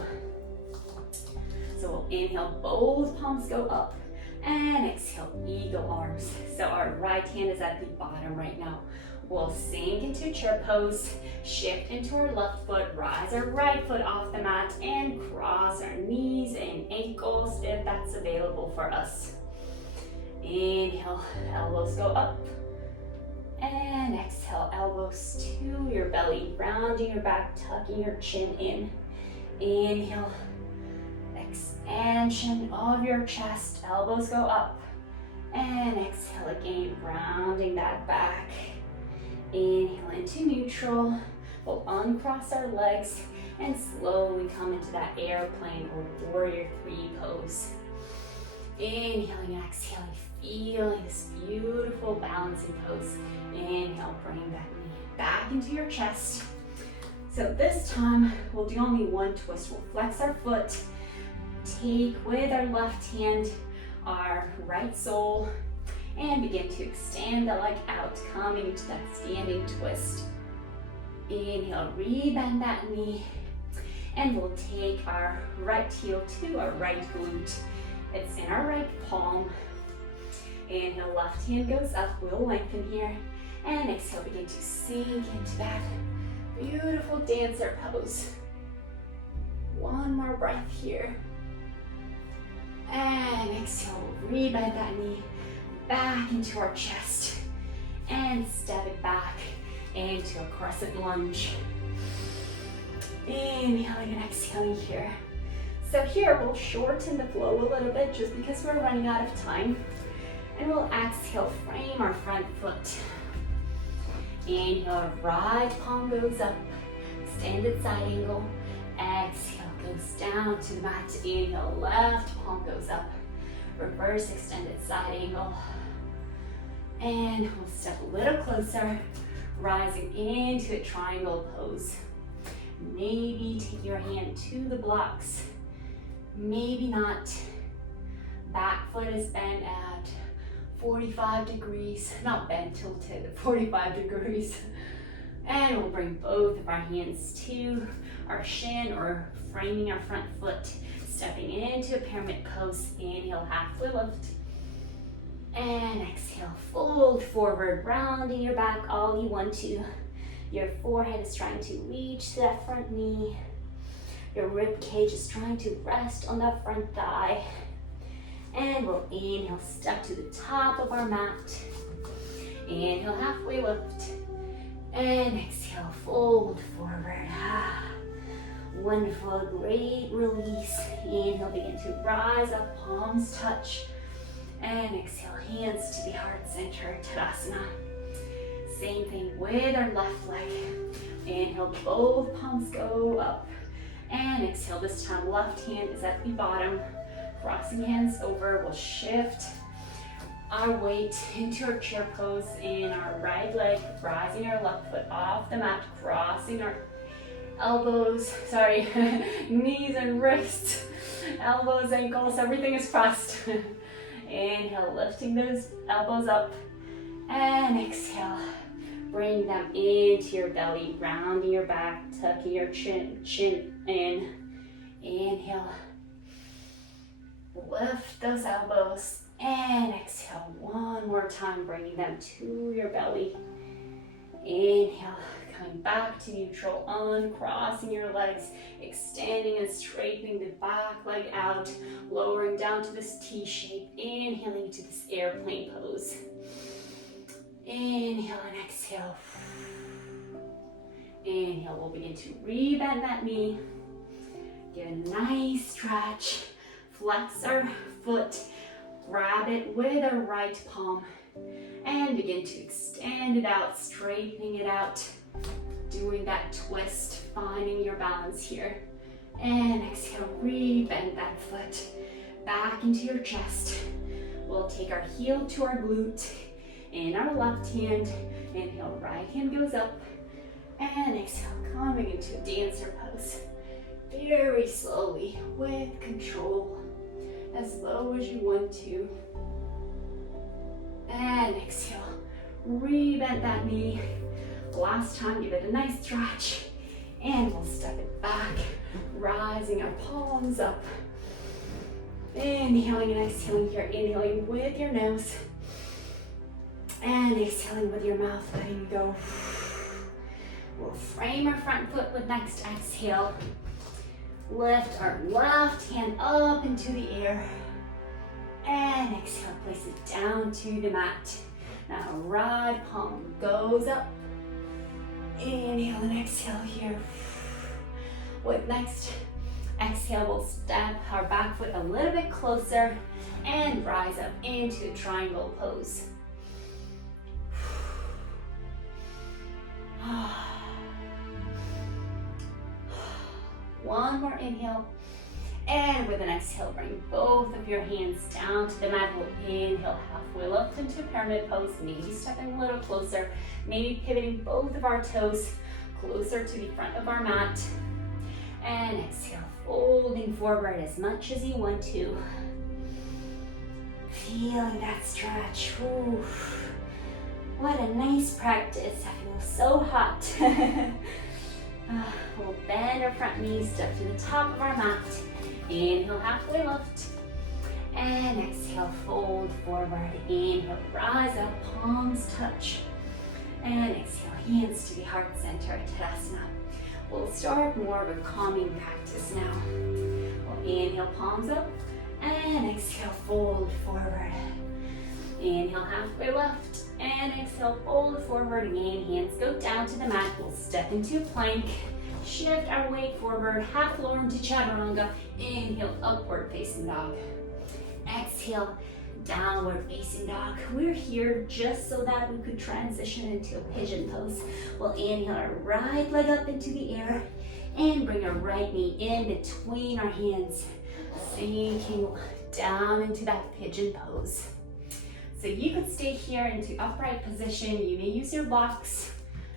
So we'll inhale, both palms go up, and exhale, eagle arms. So our right hand is at the bottom right now. We'll sink into chair pose, shift into our left foot, rise our right foot off the mat, and cross our knees and ankles if that's available for us. Inhale, elbows go up, and exhale, elbows to your belly, rounding your back, tucking your chin in. Inhale, expansion of your chest, elbows go up, and exhale again, rounding that back. Inhale into neutral. We'll uncross our legs and slowly come into that airplane or warrior three pose. Inhaling, exhaling, feeling this beautiful balancing pose. Inhale, bring that knee back into your chest. So this time, we'll do only one twist. We'll flex our foot, take with our left hand our right sole, and begin to extend the leg out, coming into that standing twist. Inhale, rebend that knee, And we'll take our right heel to our right glute. It's in our right palm. Inhale, left hand goes up. We'll lengthen here. And exhale, begin to sink into that beautiful dancer pose. One more breath here. And exhale, rebend that knee back into our chest. And step it back into a crescent lunge. Inhaling and exhaling here. So here we'll shorten the flow a little bit just because we're running out of time. And we'll exhale, frame our front foot. Inhale, right palm goes up, extended side angle. Exhale, goes down to the mat. Inhale, left palm goes up, reverse extended side angle. And we'll step a little closer, rising into a triangle pose. Maybe take your hand to the blocks, maybe not. Back foot is bent at 45 degrees, not bent, tilted, 45 degrees. And we'll bring both of our hands to our shin or framing our front foot, stepping into a pyramid pose. Inhale, halfway lift. And exhale, fold forward, rounding your back all you want to. Your forehead is trying to reach to that front knee. Your rib cage is trying to rest on that front thigh. And we'll inhale, step to the top of our mat. Inhale, halfway lift. And exhale, fold forward. Wonderful, great release. Inhale, begin to rise up, palms touch. And exhale, hands to the heart center, Tadasana. Same thing with our left leg. Inhale, both palms go up. And exhale, this time left hand is at the bottom. Crossing hands over, we'll shift our weight into our chair pose in our right leg, rising our left foot off the mat, crossing our knees and wrists, elbows, ankles, everything is crossed. Inhale, lifting those elbows up, and exhale, bring them into your belly, rounding your back, tucking your chin in. Inhale, lift those elbows, and exhale one more time, bringing them to your belly. Inhale, coming back to neutral, uncrossing your legs, extending and straightening the back leg out, lowering down to this T shape, inhaling to this airplane pose. Inhale and exhale. Inhale, we'll begin to rebend that knee. Give a nice stretch. Flex our foot, grab it with our right palm, and begin to extend it out, straightening it out, doing that twist, finding your balance here. And exhale, rebend that foot back into your chest. We'll take our heel to our glute in our left hand. Inhale, right hand goes up, and exhale, coming into a dancer pose. Very slowly, with control. As low as you want to. And exhale, rebend that knee. Last time, give it a nice stretch. And we'll step it back, rising our palms up. Inhaling and exhaling here. Inhaling with your nose. And exhaling with your mouth, letting it go. We'll frame our front foot with next exhale. Lift our left hand up into the air. And exhale, place it down to the mat. Now right palm goes up. Inhale and exhale here. With next exhale, we'll step our back foot a little bit closer and rise up into a triangle pose. One more inhale, and with an exhale, bring both of your hands down to the mat. We'll inhale, halfway lift into pyramid pose, maybe stepping a little closer, maybe pivoting both of our toes closer to the front of our mat. And exhale, folding forward as much as you want to. Feeling that stretch. Ooh. What a nice practice. I feel so hot. We'll bend our front knees, step to the top of our mat. Inhale, halfway lift. And exhale, fold forward. Inhale, rise up, palms touch. And exhale, hands to the heart center, Tadasana. We'll start more of a calming practice now. We'll inhale, palms up. And exhale, fold forward. Inhale, halfway left. And exhale, fold forward again. Hands go down to the mat. We'll step into a plank. Shift our weight forward. Half lower into chaturanga. Inhale, upward facing dog. Exhale, downward facing dog. We're here just so that we could transition into a pigeon pose. We'll inhale our right leg up into the air and bring our right knee in between our hands, sinking down into that pigeon pose. So you could stay here into upright position. You may use your blocks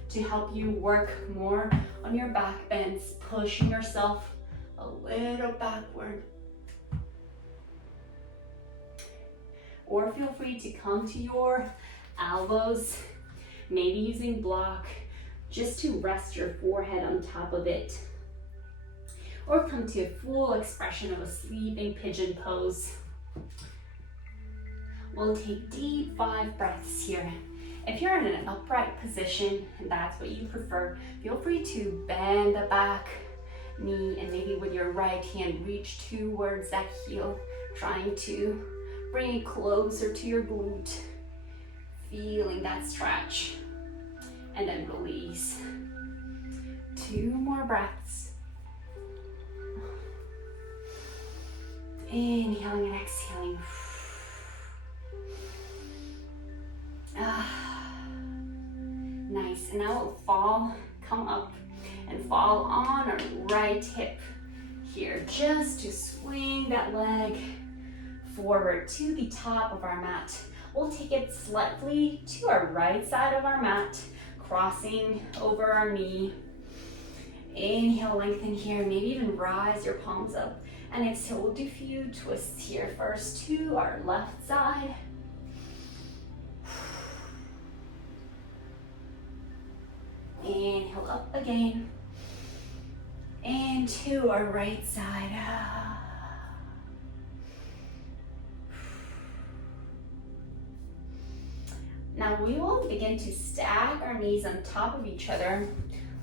to help you work more on your back bends, pushing yourself a little backward. Or feel free to come to your elbows, maybe using block, just to rest your forehead on top of it. Or come to a full expression of a sleeping pigeon pose. We'll take deep 5 breaths here. If you're in an upright position and that's what you prefer, feel free to bend the back knee and maybe with your right hand reach towards that heel, trying to bring it closer to your glute, feeling that stretch, and then release. 2 more breaths. Inhaling and exhaling. Nice, and now we'll come up and fall on our right hip here, just to swing that leg forward to the top of our mat. We'll take it slightly to our right side of our mat, crossing over our knee. Inhale, lengthen here, maybe even rise your palms up. And exhale, we'll do a few twists here. First to our left side. Inhale, up again. And to our right side. Now we will begin to stack our knees on top of each other.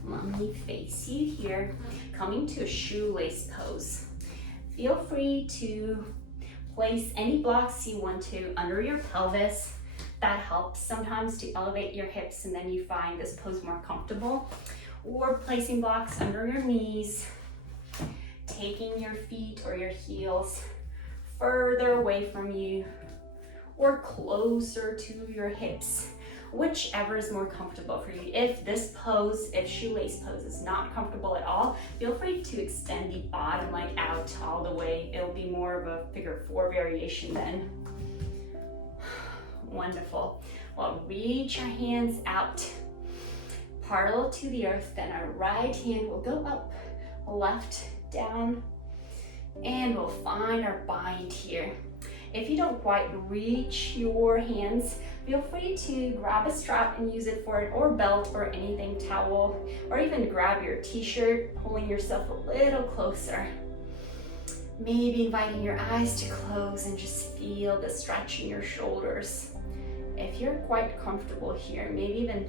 Let me face you here, coming to a shoelace pose. Feel free to place any blocks you want to under your pelvis. That helps sometimes to elevate your hips and then you find this pose more comfortable. Or placing blocks under your knees, taking your feet or your heels further away from you or closer to your hips, whichever is more comfortable for you. If this pose, if shoelace pose is not comfortable at all, feel free to extend the bottom leg out all the way. It'll be more of a figure 4 variation then. Wonderful. Well, reach our hands out, parallel to the earth, then our right hand will go up, left down, and we'll find our bind here. If you don't quite reach your hands, feel free to grab a strap and use it for it, or belt or anything, towel, or even grab your t-shirt, pulling yourself a little closer. Maybe inviting your eyes to close and just feel the stretch in your shoulders. If you're quite comfortable here, maybe even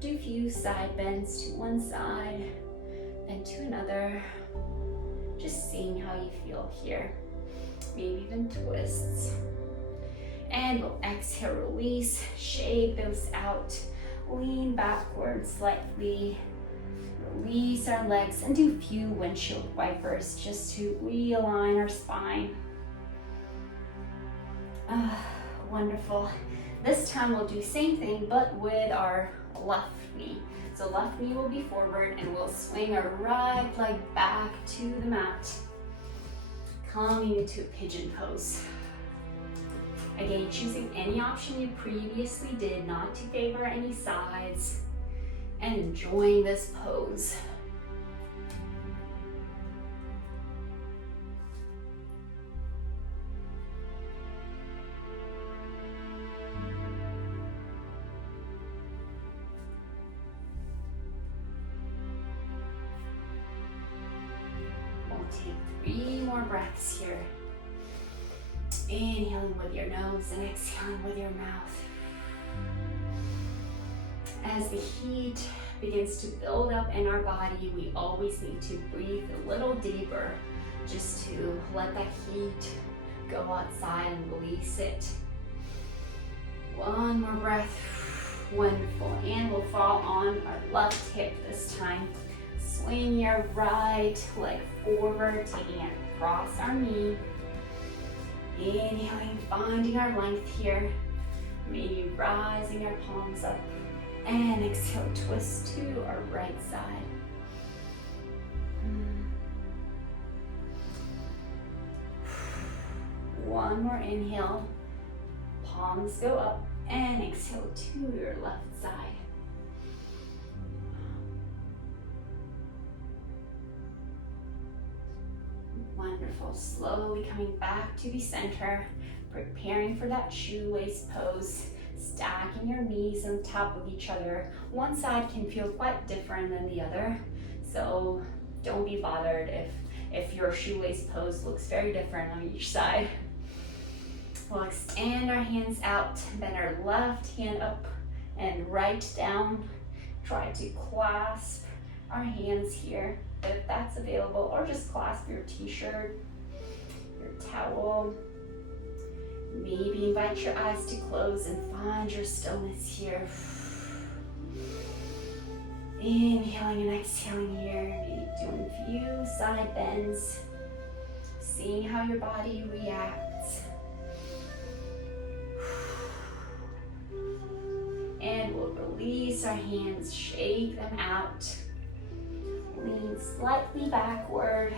do a few side bends to one side and to another. Just seeing how you feel here. Maybe even twists. And we'll exhale, release, shake those out. Lean backwards slightly. Release our legs and do a few windshield wipers just to realign our spine. Wonderful. This time we'll do the same thing, but with our left knee. So left knee will be forward and we'll swing our right leg back to the mat, coming into a pigeon pose. Again, choosing any option you previously did, not to favor any sides, and enjoying this pose. Take 3 more breaths here. Inhaling with your nose and exhaling with your mouth. As the heat begins to build up in our body, we always need to breathe a little deeper just to let that heat go outside and release it. 1 more breath. Wonderful. And we'll fall on our left hip this time. Swing your right leg forward, taking it across our knee. Inhaling, finding our length here. Maybe rising our palms up. And exhale, twist to our right side. One more inhale. Palms go up and exhale to your left side. Wonderful. Slowly coming back to the center, preparing for that shoelace pose. Stacking your knees on top of each other. One side can feel quite different than the other, so don't be bothered if your shoelace pose looks very different on each side. We'll extend our hands out, bend our left hand up and right down. Try to clasp our hands here if that's available, or just clasp your t-shirt, your towel. Maybe invite your eyes to close and find your stillness here. Inhaling and exhaling here. Maybe doing a few side bends. Seeing how your body reacts. And we'll release our hands, shake them out. Lean slightly backward.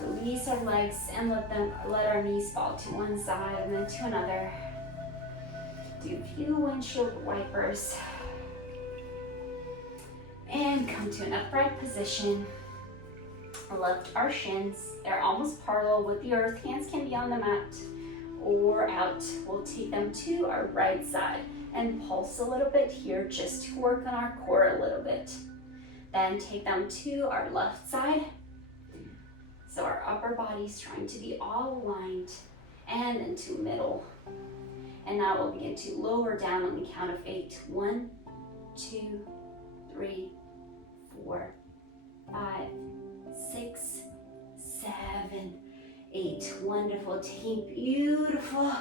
Release our legs and let our knees fall to one side and then to another. Do a few windshield wipers. And come to an upright position. Lift our shins. They're almost parallel with the earth. Hands can be on the mat or out. We'll take them to our right side and pulse a little bit here just to work on our core a little bit. Then take them to our left side. So our upper body's trying to be all aligned and into middle. And now we'll begin to lower down on the count of 8. 1, 2, 3, 4, 5, 6, 7, 8. Wonderful. Taking beautiful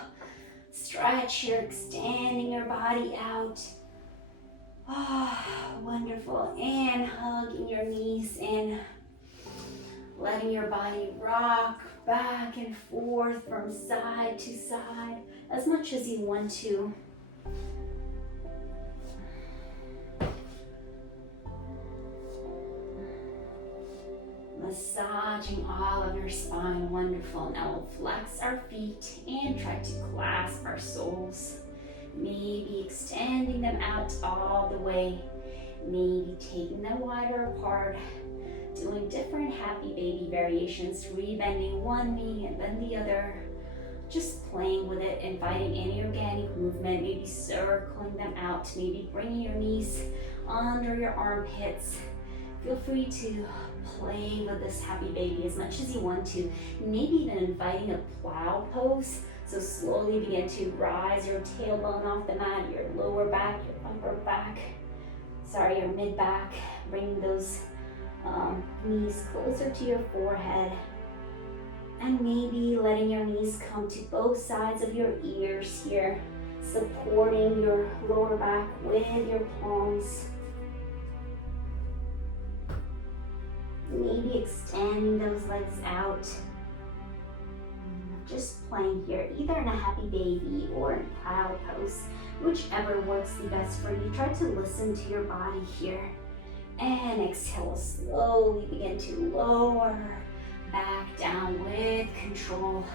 stretch here, extending your body out. Wonderful. And hugging your knees in. Letting your body rock back and forth from side to side as much as you want to. Massaging all of your spine. Wonderful. Now we'll flex our feet and try to clasp our soles. Maybe extending them out all the way. Maybe taking them wider apart. Doing different happy baby variations, rebending one knee and then the other. Just playing with it, inviting any organic movement, maybe circling them out, maybe bringing your knees under your armpits. Feel free to play with this happy baby as much as you want to. Maybe even inviting a plow pose. So slowly begin to rise your tailbone off the mat, your lower back, your upper back, your mid back. Bring those knees closer to your forehead, and maybe letting your knees come to both sides of your ears here, supporting your lower back with your palms. Maybe extend those legs out. Just playing here, either in a happy baby or in a plow pose, whichever works the best for you. Try to listen to your body here. And exhale, slowly begin to lower back down with control.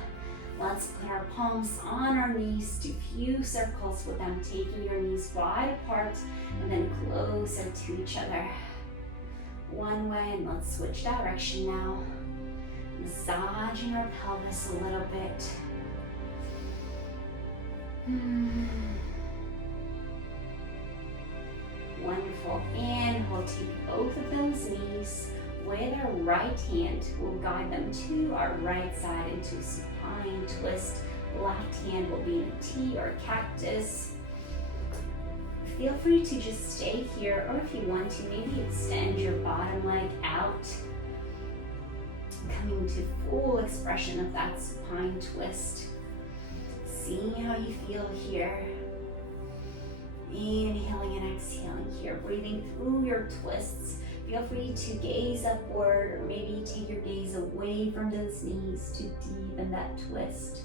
Let's put our palms on our knees, do a few circles with them, taking your knees wide apart and then closer to each other. One way, and let's switch direction now. Massaging our pelvis a little bit. Wonderful. And we'll take both of those knees, with our right hand, we'll guide them to our right side into a supine twist. Left hand will be in a T or cactus. Feel free to just stay here, or if you want to, maybe extend your bottom leg out, coming to full expression of that supine twist. Seeing how you feel here. Inhaling and exhaling here, breathing through your twists. Feel free to gaze upward, or maybe take your gaze away from those knees to deepen that twist.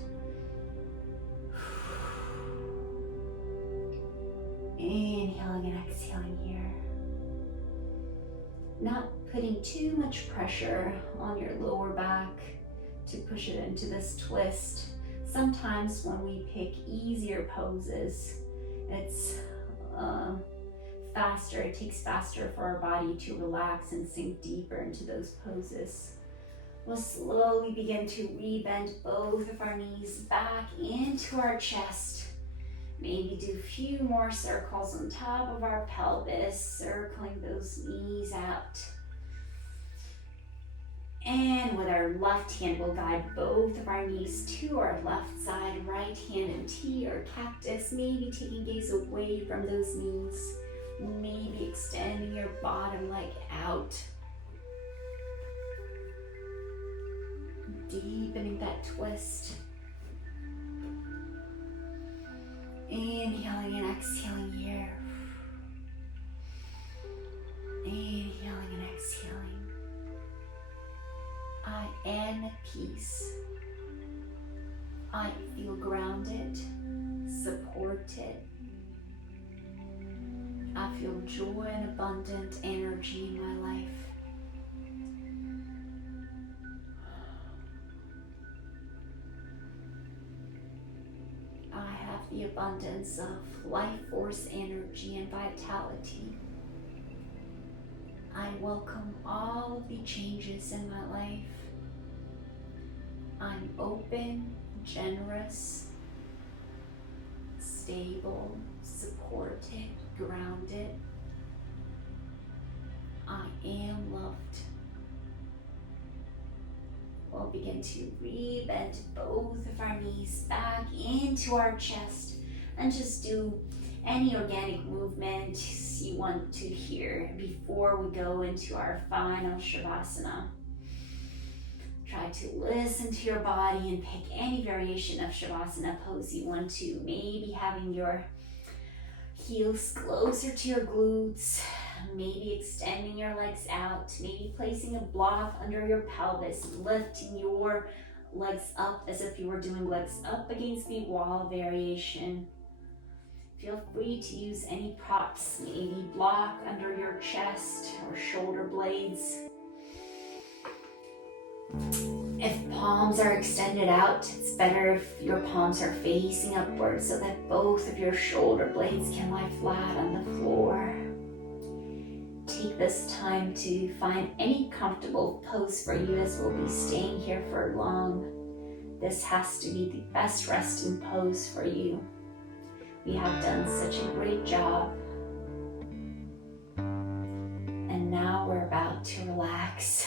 Inhaling and exhaling here. Not putting too much pressure on your lower back to push it into this twist. Sometimes when we pick easier poses, it's faster, it takes faster for our body to relax and sink deeper into those poses. We'll slowly begin to rebend both of our knees back into our chest. Maybe do a few more circles on top of our pelvis, circling those knees out. And with our left hand, we'll guide both of our knees to our left side, right hand in T or cactus, maybe taking gaze away from those knees, maybe extending your bottom leg out. Deepening that twist. Inhaling and exhaling here. Inhaling and exhaling. I am at peace. I feel grounded, supported. I feel joy and abundant energy in my life. I have the abundance of life force energy and vitality. I welcome all of the changes in my life. I'm open, generous, stable, supported, grounded. I am loved. We'll begin to rebend both of our knees back into our chest and just do any organic movement you want to hear before we go into our final Shavasana. Try to listen to your body and pick any variation of Shavasana pose you want to. Maybe having your heels closer to your glutes, maybe extending your legs out, maybe placing a block under your pelvis, lifting your legs up as if you were doing legs up against the wall variation. Feel free to use any props, maybe block under your chest or shoulder blades. If palms are extended out, it's better if your palms are facing upward so that both of your shoulder blades can lie flat on the floor. Take this time to find any comfortable pose for you, as we'll be staying here for long. This has to be the best resting pose for you. We have done such a great job. And now we're about to relax.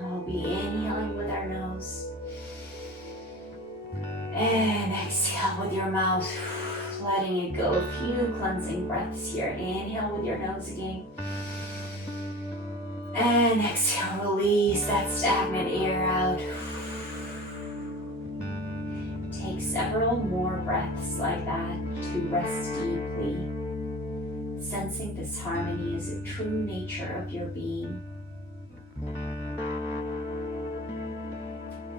We'll be inhaling with our nose. And exhale with your mouth, letting it go. A few cleansing breaths here. Inhale with your nose again. And exhale, release that stagnant air out. Take several more breaths like that to rest deeply, sensing this harmony as a true nature of your being.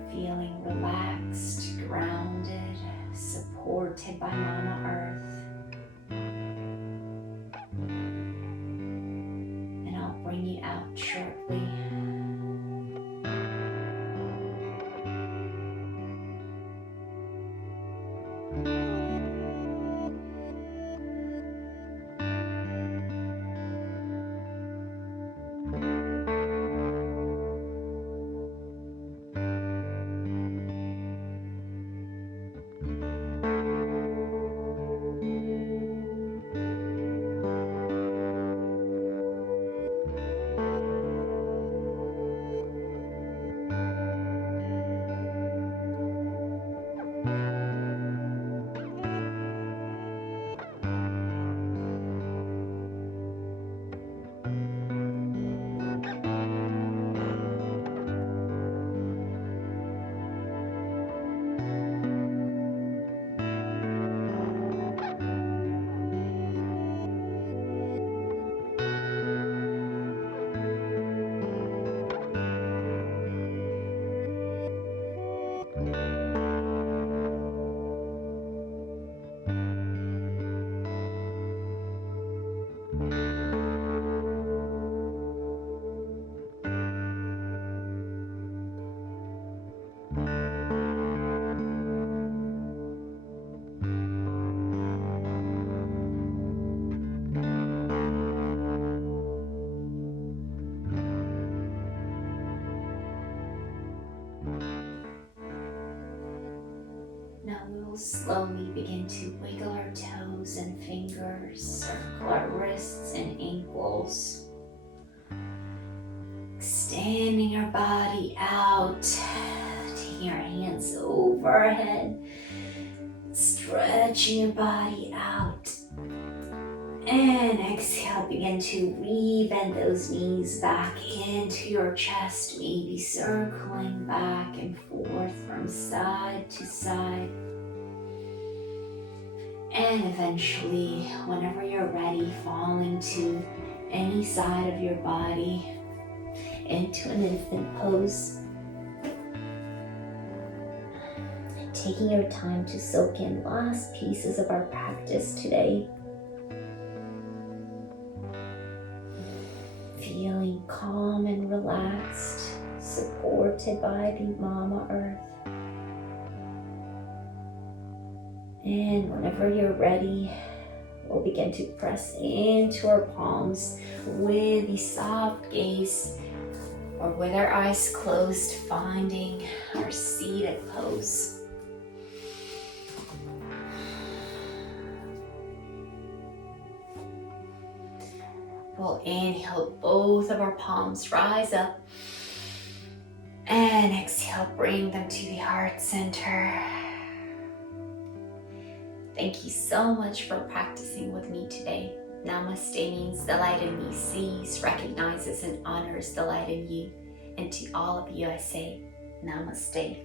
Feeling relaxed, grounded, supported by Mama Earth. And I'll bring you out shortly. Now we will slowly begin to wiggle our toes and fingers, circle our wrists and ankles. Extending our body out, taking our hands over our head, stretching your body out. And exhale, begin to re-bend those knees back into your chest, maybe circling back and forth from side to side. And eventually, whenever you're ready, falling to any side of your body into an infant pose. Taking your time to soak in last pieces of our practice today. Feeling calm and relaxed, supported by the Mama Earth. And whenever you're ready, we'll begin to press into our palms with the soft gaze, or with our eyes closed, finding our seated pose. We'll inhale, both of our palms rise up, and exhale, bring them to the heart center. Thank you so much for practicing with me today. Namaste means the light in me sees, recognizes, and honors the light in you. And to all of you I say, Namaste,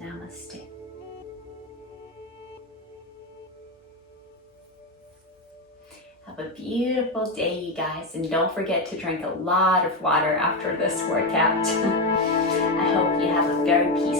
Namaste. Have a beautiful day, you guys, and don't forget to drink a lot of water after this workout. I hope you have a very peaceful